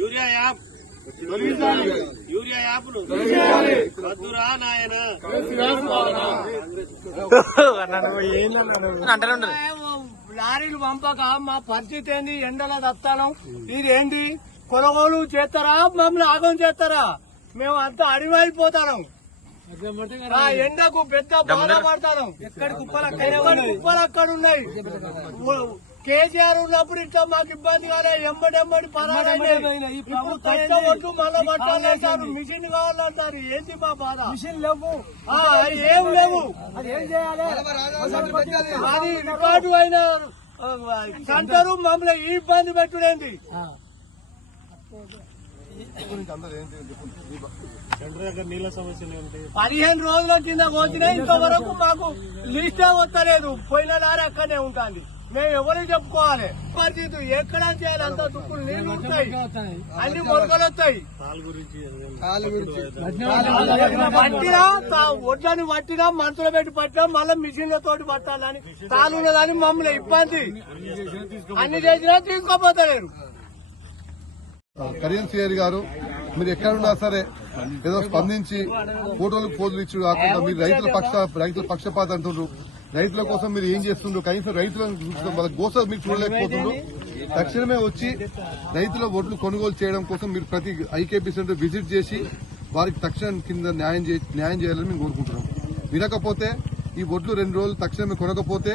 Urea app urea app వద్దురా నాయన లారీలు పంపక మా పరిస్థితి ఏంది? ఎండలో దత్తానం ఇదేంటి? కొనుగోలు చేస్తారా? మమ్మల్ని ఆగం చేస్తారా? మేము అంతా అడిమైపోతాం. ఎండకు పెద్ద బాధపడతాం. ఎక్కడ కుప్పలు అక్కడ ఉన్నాయి. కేసీఆర్ ఉన్నప్పుడు ఇట్లా మాకు ఇబ్బంది కాలే. ఎంబడెంబడి ఒడ్లు మళ్ళా పట్టాలంటారు, మిషన్ కావాలంటారు. ఏంటి మా బాధ? మిషన్ లేవు, ఏం లేవు. అది రికార్డు అయిన సెంటరు మమ్మల్ని ఈ ఇబ్బంది పెట్టుడేంది? 15 రోజుల కింద వచ్చినా ఇంతవరకు మాకు లిస్టే వస్తలేదు. పోయిన లారీ అక్కడనే ఉంటుంది. మేము ఎవరికి చెప్పుకోవాలి? పరిస్థితి ఎక్కడ చేయాలి? అంత దుక్కులు నీళ్లు ఉంటాయి, అన్ని మొలకలు వస్తాయి. ఒడ్లని పట్టినా మనుషులు పెట్టి పట్టినా మళ్ళీ మిషన్లతోటి పట్టాలని తాళ్ళు ఉన్నదని మమ్మల్ని ఇబ్బంది. అన్ని చేసినా తీసుకోపోతలేరు. కరియన్ సిఆర్ గారు, మీరు ఎక్కడున్నా సరే ఏదో స్పందించి ఫోటోలకు పోజులు ఇచ్చుడు కాకుండా మీరు రైతుల పక్షపాత అంటుండ్రు. రైతుల కోసం మీరు ఏం చేస్తుండ్రు? కనీసం రైతులను వాళ్ళ గోస మీరు చూడలేకపోతుండ్రు. తక్షణమే వచ్చి రైతుల ఓట్లు కొనుగోలు చేయడం కోసం మీరు ప్రతి ఐకేపీ సెంటర్ విజిట్ చేసి వారికి తక్షణం కింద న్యాయం చేయాలని మేము కోరుకుంటున్నాం. వినకపోతే ఈ ఒడ్లు 2 రోజులు తక్షణమే కొనకపోతే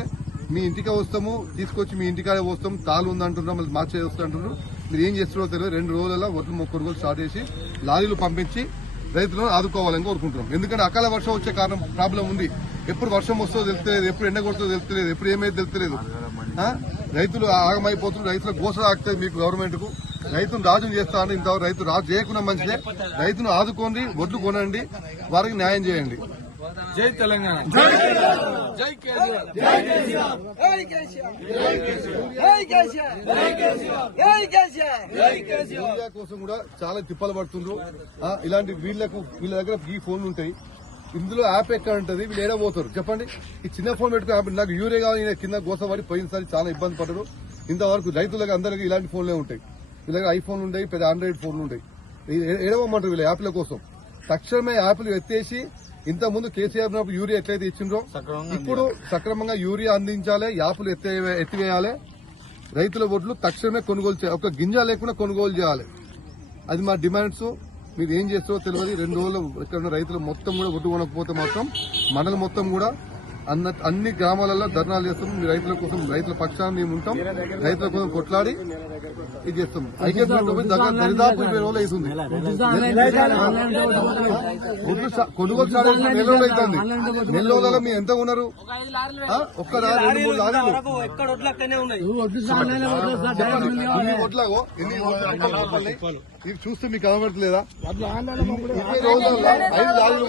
మీ ఇంటికి వస్తాము, తీసుకొచ్చి మీ ఇంటికాడే వస్తాం. తాళ్ళు ఉందంటున్నాం, మళ్ళీ మార్చే వస్తుంటున్నారు. మీరు ఏం చేస్తున్నారో తెలియదు. 2 రోజులలో ఒడ్లు కొనుగోలు స్టార్ట్ చేసి లారీలు పంపించి రైతులను ఆదుకోవాలని కోరుకుంటున్నాం. ఎందుకంటే అకాల వర్షం వచ్చే కారణం ప్రాబ్లం ఉంది. ఎప్పుడు వర్షం వస్తుందో తెలుస్తలేదు, ఎప్పుడు ఎండ కొడుతుందో తెలుస్తలేదు, ఎప్పుడు ఏమైతే తెలుస్తలేదు. రైతులు ఆగమైపోతున్నారు. రైతుల గోస ఆగుతుంది మీకు గవర్నమెంట్ కు. రైతును రాజును చేస్తాను. ఇంతవరకు రైతు రాజు చేయకుండా మంచిదే. రైతును ఆదుకోండి, ఒడ్లు కొనండి, వారికి న్యాయం చేయండి. జై తెలంగాణ. యూరియా కోసం కూడా చాలా తిప్పలు పడుతుండ్రు. ఇలాంటి వీళ్ళ దగ్గర ఈ ఫోన్లు ఉంటాయి. ఇందులో యాప్ ఎక్కడ ఉంటుంది? వీళ్ళు ఏడబోతారు చెప్పండి? ఈ చిన్న ఫోన్ పెట్టుకుని నాకు యూరియా కావాలి కింద గోసపడి పోయినసారి చాలా ఇబ్బంది పడ్డారు. ఇంతవరకు రైతులకు అందరికీ ఇలాంటి ఫోన్లే ఉంటాయి. వీళ్ళ దగ్గర ఐఫోన్లు ఉంటాయి, పెద్ద ఆండ్రాయిడ్ ఫోన్లు ఉంటాయి. ఏడవమంటారు వీళ్ళ యాప్ల కోసం. తక్షణమే యాప్లు ఎత్తేసి ఇంతకుముందు కేసీఆర్ యూరియా ఎట్లయితే ఇచ్చిండ్రో ఇప్పుడు సక్రమంగా యూరియా అందించాలి, యాప్లు ఎత్తివేయాలి. రైతుల ఓట్లు తక్షణమే కొనుగోలు చేయాలి, ఒక గింజ లేకుండా కొనుగోలు చేయాలి. అది మా డిమాండ్స్. మీరు ఏం చేస్తారో తెలియదు. 2 రోజులు ఇక్కడ రైతులు మొత్తం కూడా ఒడ్డు కొనకపోతే మాత్రం మండలం మొత్తం కూడా అన్ని గ్రామాలలో ధర్నాలు చేస్తాం. మీ రైతుల కోసం, రైతుల పక్షాన్ని మేము ఉంటాం. రైతుల కోసం కొట్లాడి ఇది చేస్తాం. ఐకేపీ దరిదాపు 20 రోజులు అవుతుంది. కొనుగోలు స్టార్ట్ చేసిన 4 రోజులు అవుతుంది. 4 రోజులలో మీరు ఎంత ఉన్నారు? ఒక్క 2-3 లారీలు ఒడ్లాగో ఎన్ని ఇవి చూస్తే మీకు కనబడట్లేదా? 20 రోజులలో 5 లారీలు